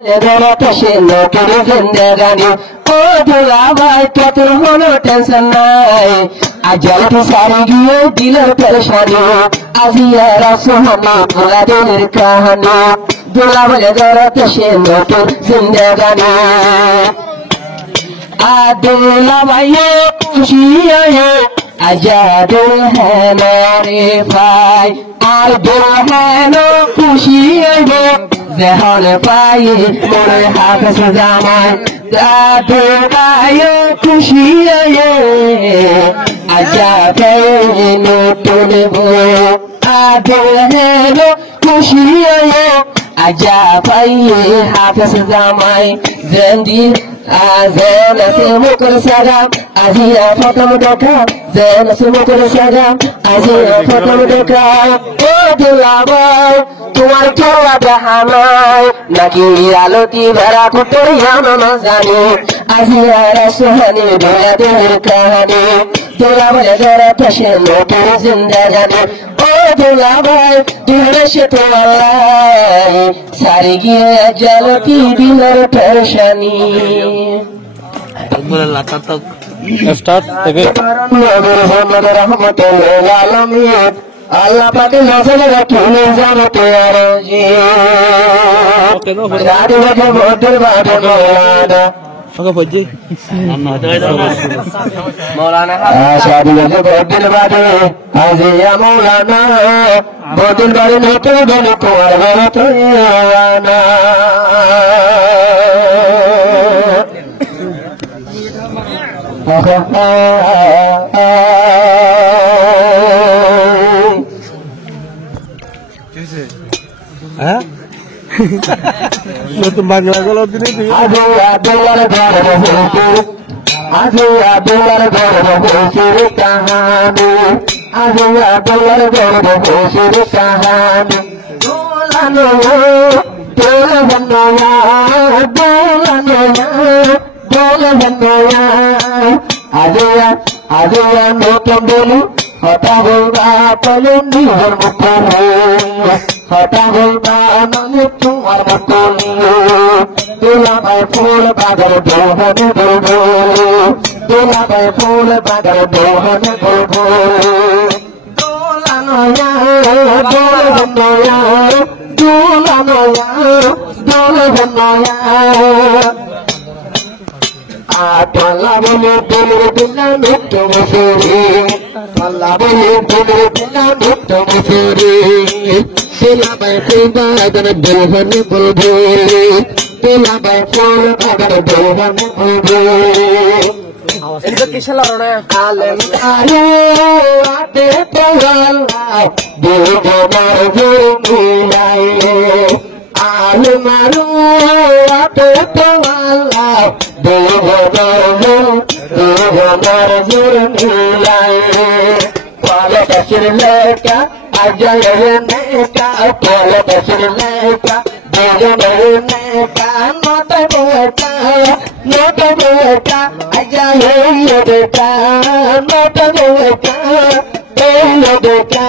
সে নতুন জিন্দেগানি ও দুলা ভাই কত হলো টেনশন নাই আজল কি সারি গিয়ে দিলের পরেশানি আজিয়ারা সোহানা ভোলা দিনের কাহানি দুলা বলে দরতে সে নতুন জিন্দেগানি আদুলা ভাইয়ে খুশি আয়ে আজাদুল है मेरे भाई आदुल है नो खुशी आये जहन पाई मोरे हाथ से जामाई दादू भाइये खुशी आये आजाद नो तूने वो आदुल है नो खुशी आये आजाद पाइये हाथ से जामाई जंदी Zena se mukul sagam Azia fatam doka Zena se mukul sagam Azia fatam doka Oh dulabai Tumar kya bahamai Naki aloti bhara kutori hama mazani Azia rasuhani Dula dil kahani Dulabai gara tashe Nukir zindagani Oh dulabai Dula shito Allahi Sari giye jaloti Dilar pershani start अल्लाह पाक नजर रखने जाते जी रात बजे motor बाटे मौलाना मौलाना शादी बजे मोटर बाटे हाजिया मौलाना मोटर बाटे नोटर बने कुंवर बने तो आना तुम बांग्ला बोलो नहीं आजू आदुलर घर आजू आदुलर घर कहानी आजू आदुलर घर कहानी दोलानो दोल बनोया दोलानो दोल बनोया आजूया आजूया नोटम बोलू हटा होगा पलू निहर मुखो हटा होगा ननु तुम्हार मुखो दूल्हा भाई फूल बागर दोहन बोलो दूल्हा भाई फूल बागर दोहन बोलो दूल्हा नया दूल्हा बनोया दूल्हा नया दूल्हा बनोया Palla bolu bolu billa nutto musuri Palla bolu bolu billa nutto musuri Dula bai kuba agar bulhan bulbuli Dula bai ful agar bulhan bulbuli Itu kisah lorona Alam ayo ade pawala Dugo marjumulai Alam ayo ade pawala Dugo marjumulai Kuala kasir leka Ajay neka Kuala kasir leka Dugo neka Nota beka Nota beka Ajay beka Nota beka Nota beka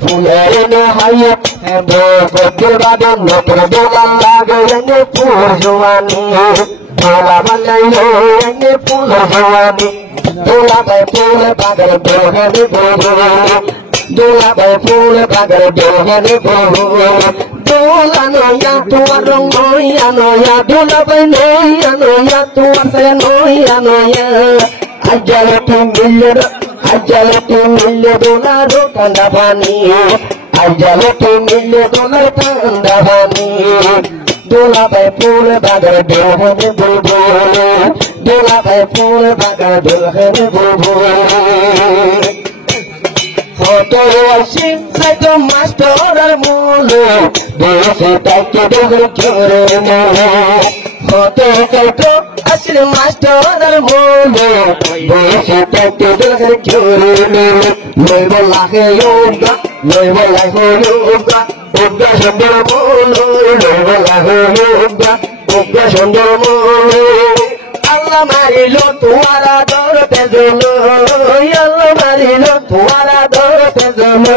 Fularina hayat Bukul badan Nopur bulan lagu Yang purjuani Bola malayo Yang purjuani Dola bai pul bagar dohani bobo Dola bai pul bagar dohani bobo Dola noya tuarong noya noya Dola bai noya noya tuar saya noya noya Ajal tu milli dolar tanda bani Ajal tu milli dolar tanda bani Dola bai pul bagar dohani bobo Dola bai pul bagar dohani bobo Foto wasim saito master al mulu Dose taike dohar kore mulu Foto saito asil master al mulu Dose taike dohar kore mulu Loi wallahi yoga Loi wallahi yoga Uga sandar mulu Loi wallahi yoga Uga sandar mulu Allah marilo tuara dor pezolo Allah marilo tuara dor pezolo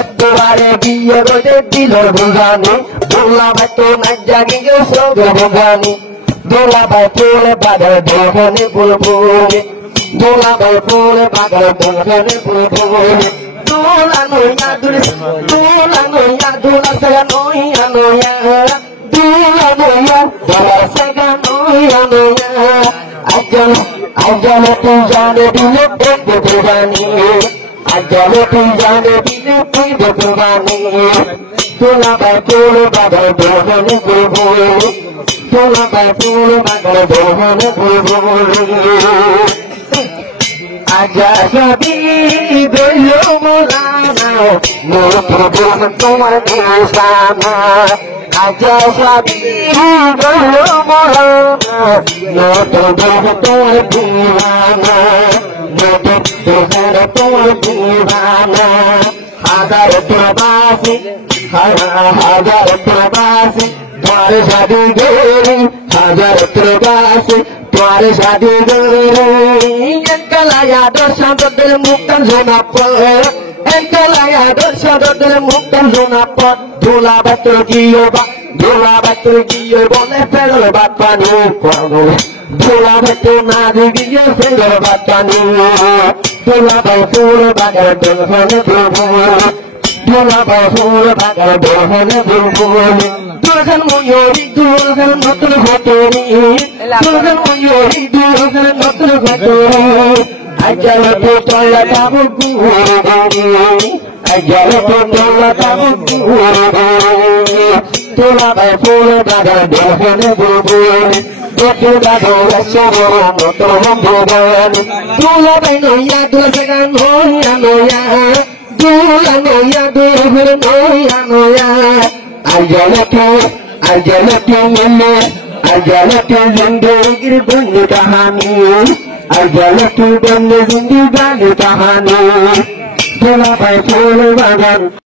Ekbare bi গিয়ে রোদে দিল ভুগানি দোলা ভাই তো না জাগিয়ে সঙ্গে ভুগানি দোলা ভাই ফুলে বাগার দোকানে বুলবুলি দোলা ভাই ফুলে বাগার দোকানে বুলবুলি দোলা নইয়া দোলা সাগা নইয়া দোলা নইয়া দোলা সাগা নইয়া আজল তুই জানে দিলে দেখবে ভুগানি আজল তুই জানে দিলে দেখবে ভুগানি দোলা ভাই ফুলে বাগার দোকানে বুলবুলি দোলা ভাই ফুলে বাগার দোকানে বুলবুলি আজা সবই গইল মোলানা মোর প্রভু তোমার নিশানা আজা সবই গইল মোলানা মোর প্রভু তোমার দিওয়ানা মোর প্রভু তোমার দিওয়ানা হাজার প্রবাসী হাজার প্রবাসী তোমার শাদি গেলি হাজার প্রবাসী তোমার শাদি গেলি Enkalaya dorsandodel muktan zona pot Enkalaya dorsandodel muktan zona pot Dula batul giyo bole felol batpani Dula batul nadi giyo felol batpani Dula batul bagar dolhone bulbul Dula batul bagar dolhone bulbul Dulhan muyori dulhan matul hotori Dulhan muyori dulhan matul hotori Ajal putola tamu guru Ajal putola tamu guru Tula bai pura bagar dolhone bulbul Tula dola soro motor bulbul Tula bai noya dula sagan noya Dula noya dula noya Arjalatu zindagi bunyi kahani Arjalatu bunyi zindagi kahani Dula bai pura bagar